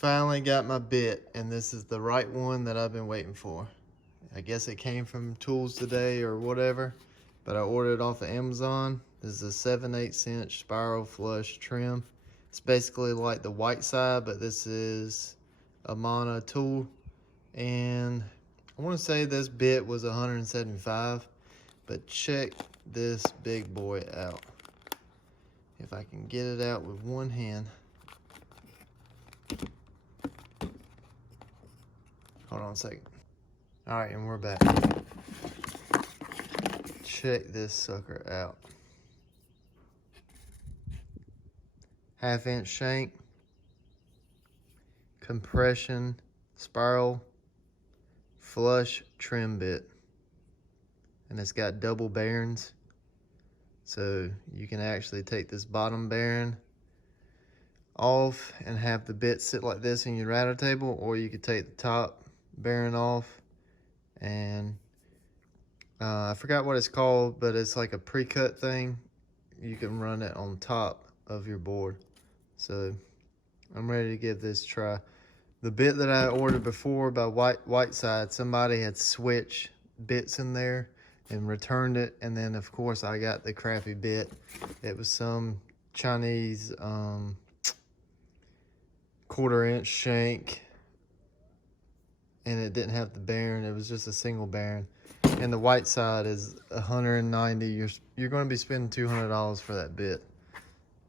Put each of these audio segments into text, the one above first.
Finally got my bit, and this is the right one that I've been waiting for. I guess it came from Tools Today or whatever, but I ordered it off of Amazon. This is a 7/8 inch spiral flush trim. It's basically like the white side, but this is a Mana tool. And I want to say this bit was 175, but check this big boy out. If I can get it out with one hand. Hold on a second. All right, and we're back. Check this sucker out. 1/2 inch shank, compression, spiral, flush trim bit. And it's got double bearings. So you can actually take this bottom bearing off and have the bit sit like this in your router table, or you could take the top bearing off and I forgot what it's called, but it's like a pre-cut thing. You can run it on top of your board. So I'm ready to give this a try. The bit that I ordered before by Whiteside, somebody had switched bits in there and returned it, and then of course I got the crappy bit. It was some Chinese 1/4 inch shank, and it didn't have the bearing. It was just a single bearing. And the Whiteside is 190. You're going to be spending $200 for that bit.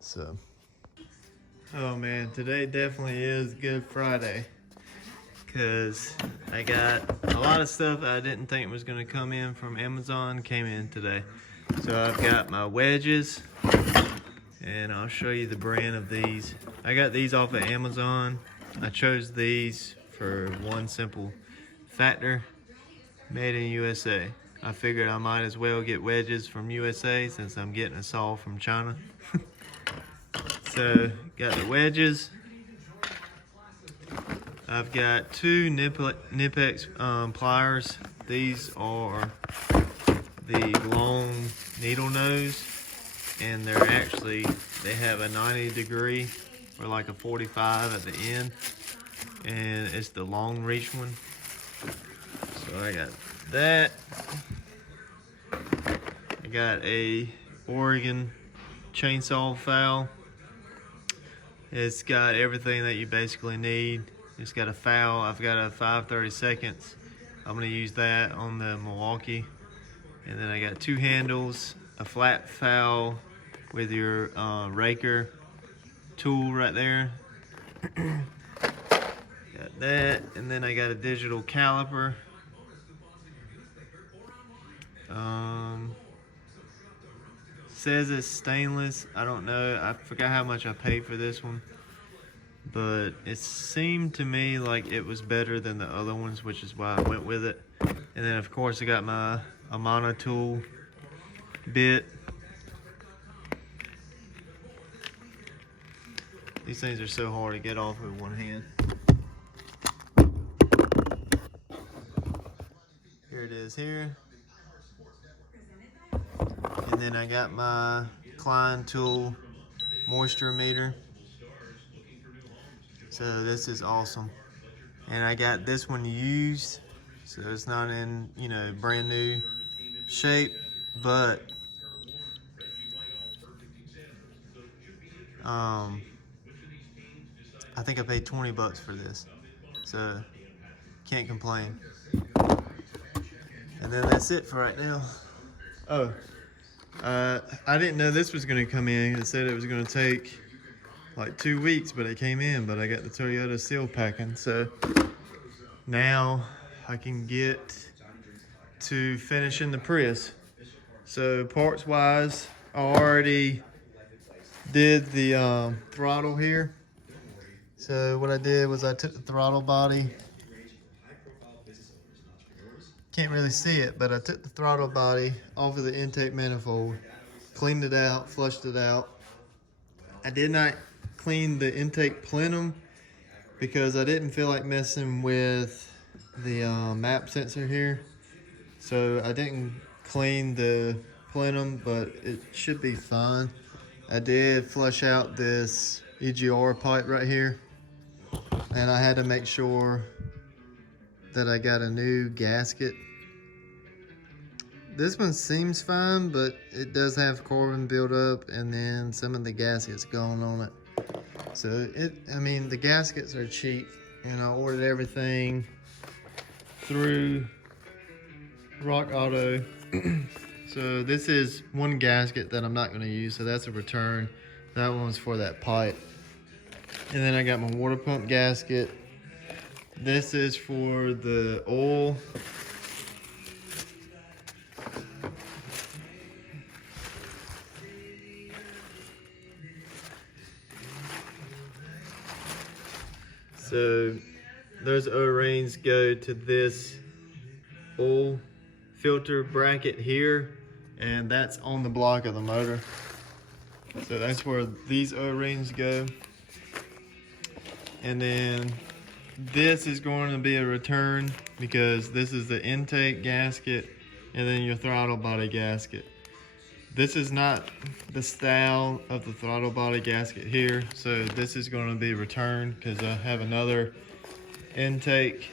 So, oh man, today definitely is Good Friday, because I got a lot of stuff I didn't think was going to come in from Amazon came in today. So I've got my wedges, and I'll show you the brand of these. I got these off of Amazon. I chose these for one simple factor: made in USA. I figured I might as well get wedges from USA since I'm getting a saw from China. So got the wedges. I've got two Knipex pliers. These are the long needle nose, and they have a 90 degree or like a 45 at the end, and it's the long reach one. So I got that. I got a Oregon chainsaw file. It's got everything that you basically need. It's got a file. I've got a 5/32. I'm gonna use that on the Milwaukee. And then I got two handles, a flat file with your raker tool right there. Got that, and then I got a digital caliper. Says it's stainless. I don't know. I forgot how much I paid for this one, but it seemed to me like it was better than the other ones, which is why I went with it. And then of course I got my Amana tool bit. These things are so hard to get off with one hand. Here it is here. And then I got my Klein Tool moisture meter. So this is awesome. And I got this one used, so it's not in, brand new shape, but I think I paid 20 bucks for this, so can't complain. And then that's it for right now. Oh, I didn't know this was going to come in. It said it was going to take like 2 weeks, but it came in. But I got the Toyota seal packing, so now I can get to finishing the Prius. So parts wise, I already did the throttle here. So what I did was I took the throttle body. Can't really see it, but I took the throttle body off of the intake manifold, cleaned it out, flushed it out. I did not clean the intake plenum because I didn't feel like messing with the map sensor here. So I didn't clean the plenum, but it should be fine. I did flush out this EGR pipe right here. And I had to make sure that I got a new gasket. This one seems fine, but it does have carbon buildup and then some of the gaskets going on it. So I mean, the gaskets are cheap, and I ordered everything through Rock Auto. So this is one gasket that I'm not going to use, so that's a return. That one's for that pipe. And then I got my water pump gasket. This is for the oil. So those O-rings go to this oil filter bracket here, and that's on the block of the motor. So that's where these O-rings go. And then this is going to be a return because this is the intake gasket and then your throttle body gasket. This is not the style of the throttle body gasket here, so this is going to be returned because I have another intake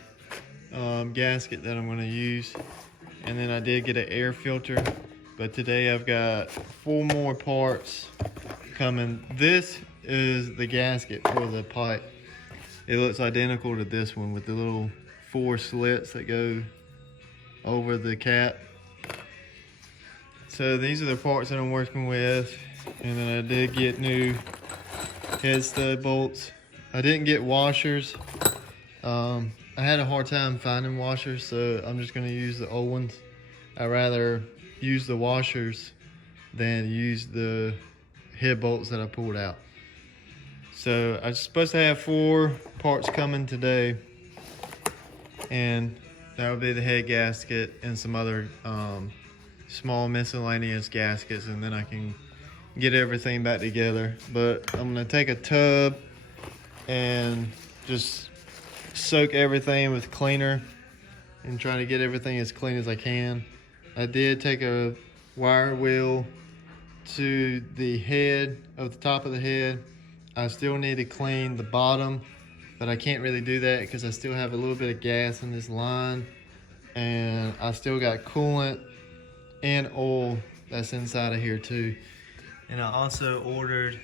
gasket that I'm going to use. And then I did get an air filter, but today I've got 4 more parts coming. This is the gasket for the pipe. It looks identical to this one with the little 4 slits that go over the cap. So these are the parts that I'm working with. And then I did get new head stud bolts. I didn't get washers. I had a hard time finding washers, so I'm just gonna use the old ones. I'd rather use the washers than use the head bolts that I pulled out. So I'm supposed to have 4 parts coming today, and that would be the head gasket and some other small miscellaneous gaskets, and then I can get everything back together. But I'm gonna take a tub and just soak everything with cleaner and try to get everything as clean as I can. I did take a wire wheel to the head of the top of the head. I still need to clean the bottom, but I can't really do that because I still have a little bit of gas in this line, and I still got coolant and oil that's inside of here too. And I also ordered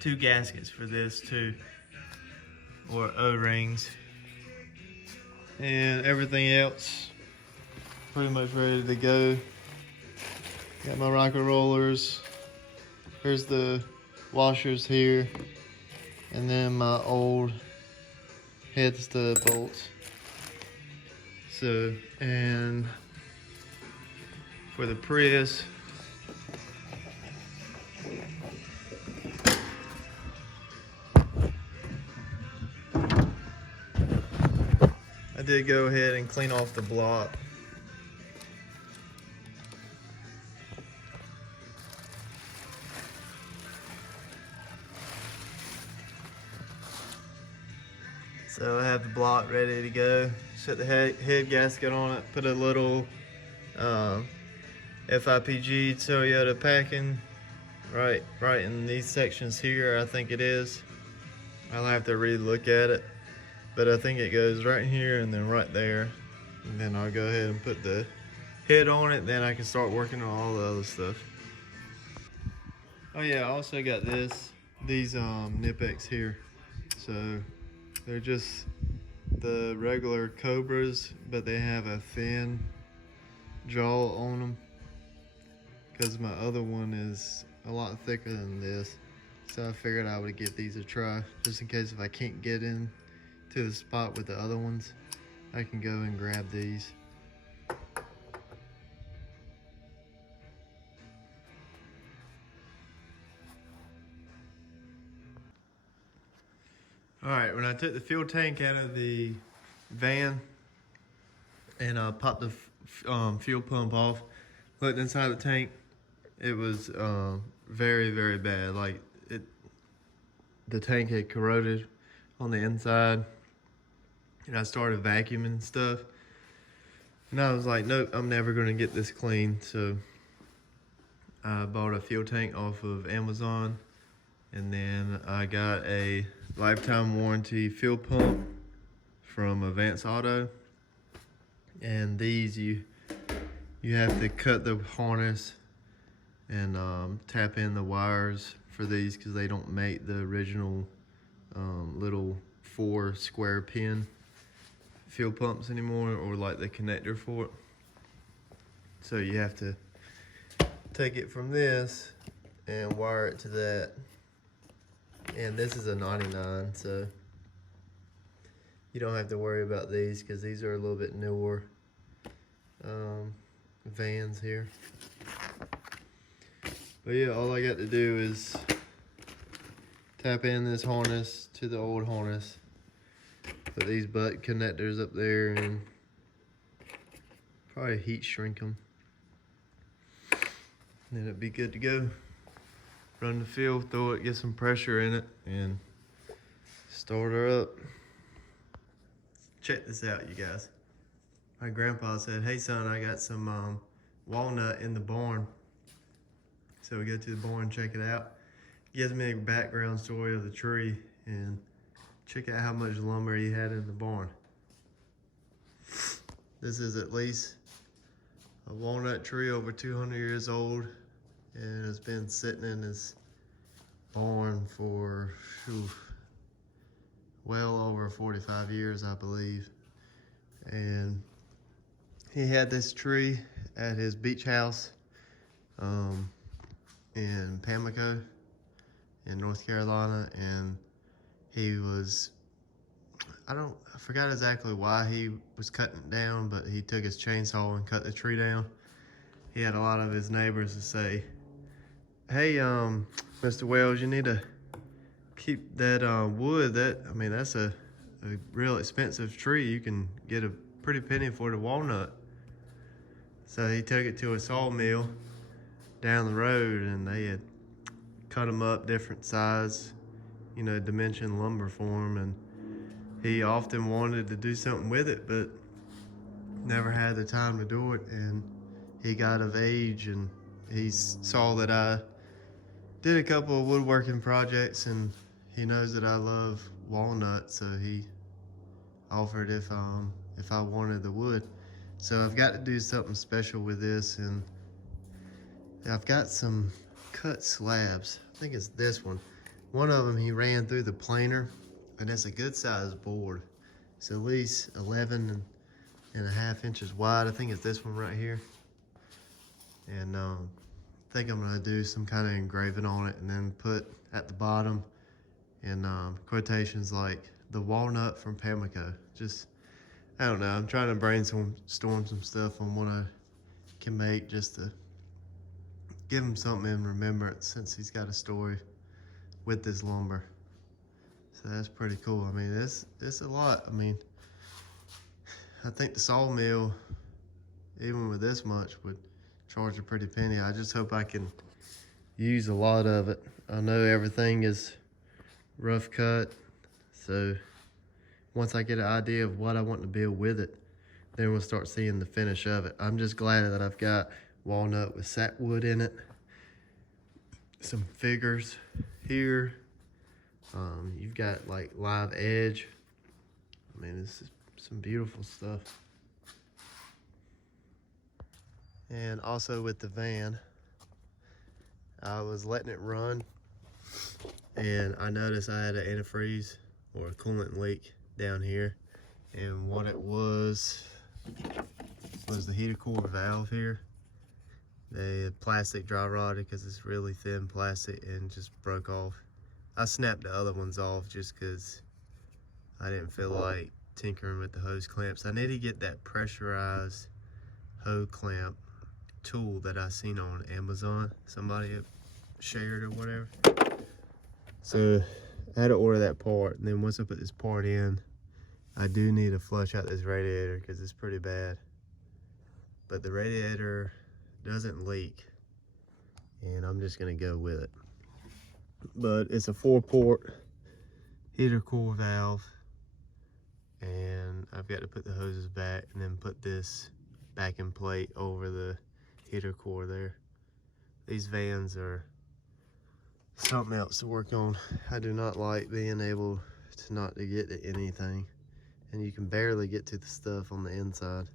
2 gaskets for this too, or O-rings, and everything else pretty much ready to go. Got my rocker rollers. Here's the washers here, and then my old head stud bolts. So, and for the Prius, I did go ahead and clean off the block. So I have the block ready to go. Set the head gasket on it, put a little FIPG Toyota packing right in these sections here, I think it is. I'll have to re-look at it, but I think it goes right here and then right there. And then I'll go ahead and put the head on it, then I can start working on all the other stuff. Oh yeah, I also got these Knipex here. So they're just the regular Cobras, but they have a thin jaw on them because my other one is a lot thicker than this. So I figured I would give these a try just in case if I can't get in to the spot with the other ones, I can go and grab these. All right, when I took the fuel tank out of the van and I popped the fuel pump off, looked inside the tank, it was very, very bad. Like the tank had corroded on the inside, and I started vacuuming and stuff. And I was like, nope, I'm never gonna get this clean. So I bought a fuel tank off of Amazon, And then I got a lifetime warranty fuel pump from Advance Auto. And these you have to cut the harness and tap in the wires for these because they don't make the original little 4 square pin fuel pumps anymore, or like the connector for it. So you have to take it from this and wire it to that. And this is a 99, so you don't have to worry about these because these are a little bit newer vans here. But yeah, all I got to do is tap in this harness to the old harness, put these butt connectors up there, and probably heat shrink them. And then it'd be good to go. Run the fuel, throw it, get some pressure in it, and start her up. Check this out, you guys. My grandpa said, "Hey son, I got some walnut in the barn." So we go to the barn, check it out. He gives me a background story of the tree, and check out how much lumber he had in the barn. This is at least a walnut tree over 200 years old, and it's been sitting in this barn for well over 45 years, I believe. And he had this tree at his beach house in Pamlico in North Carolina, and he was, I forgot exactly why he was cutting it down, but he took his chainsaw and cut the tree down. He had a lot of his neighbors to say, "Hey, Mr. Wells, you need to keep that wood. That's a real expensive tree. You can get a pretty penny for the walnut." So he took it to a sawmill down the road, and they had cut them up different size, dimension lumber for him, and he often wanted to do something with it, but never had the time to do it. And he got of age, and he saw that I did a couple of woodworking projects, and he knows that I love walnut, so he offered if I wanted the wood. So I've got to do something special with this, and I've got some cut slabs. I think it's this one. One of them he ran through the planer, and it's a good sized board. It's at least 11.5 inches wide. I think it's this one right here. And I think I'm gonna do some kind of engraving on it, and then put at the bottom in quotations like "the walnut from Pamlico." Just, I don't know, I'm trying to brainstorm some stuff on what I can make just to give him something in remembrance, since he's got a story with this lumber. So that's pretty cool. I mean, it's a lot. I mean, I think the sawmill, even with this much, would charge a pretty penny. I just hope I can use a lot of it. I know everything is rough cut, so once I get an idea of what I want to build with it, then we'll start seeing the finish of it. I'm just glad that I've got walnut with sapwood in it. Some figures here. You've got like live edge. I mean, this is some beautiful stuff. And also with the van, I was letting it run, and I noticed I had an antifreeze or a coolant leak down here. And what it was the heater core valve here. The plastic dry rotted because it's really thin plastic and just broke off. I snapped the other ones off just because I didn't feel like tinkering with the hose clamps. I need to get that pressurized hose clamp tool that I seen on Amazon. Somebody shared or whatever. So I had to order that part, and then once I put this part in, I do need to flush out this radiator because it's pretty bad. But the radiator doesn't leak, and I'm just gonna go with it. But it's a 4-port heater core valve, and I've got to put the hoses back and then put this backing plate over the heater core there. These vans are something else to work on. I do not like being able to not to get to anything, and you can barely get to the stuff on the inside.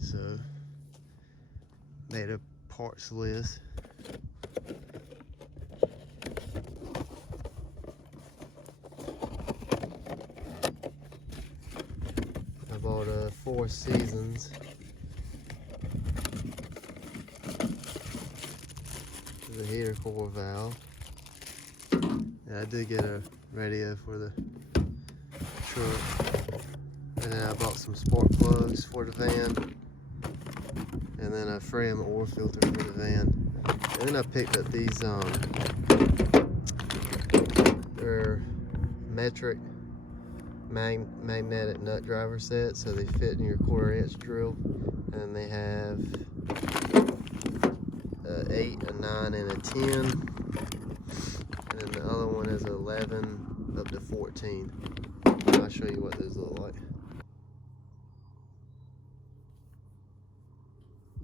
So made a parts list. I bought 4 Seasons. The heater core valve. And I did get a radio for the truck. And then I bought some spark plugs for the van. And then a Frame oil filter for the van. And then I picked up these they're metric magnetic nut driver sets, so they fit in your 1/4" drill. And they have 8, a 9, and a 10. And then the other one is 11 up to 14. I'll show you what those look like.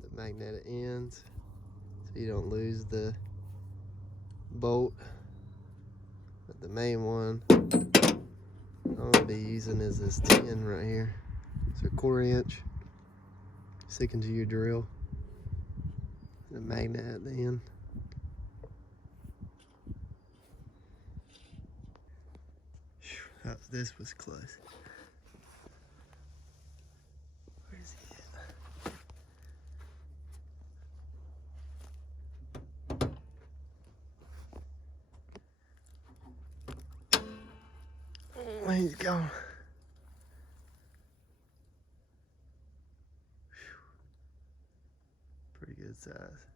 The magnetic ends, so you don't lose the bolt. But the main one I'm going to be using is this 10 right here. It's a 1/4" sticking to your drill. The magnet at the end. This was close. Where is he at? Oh, he's gone. Pretty good size.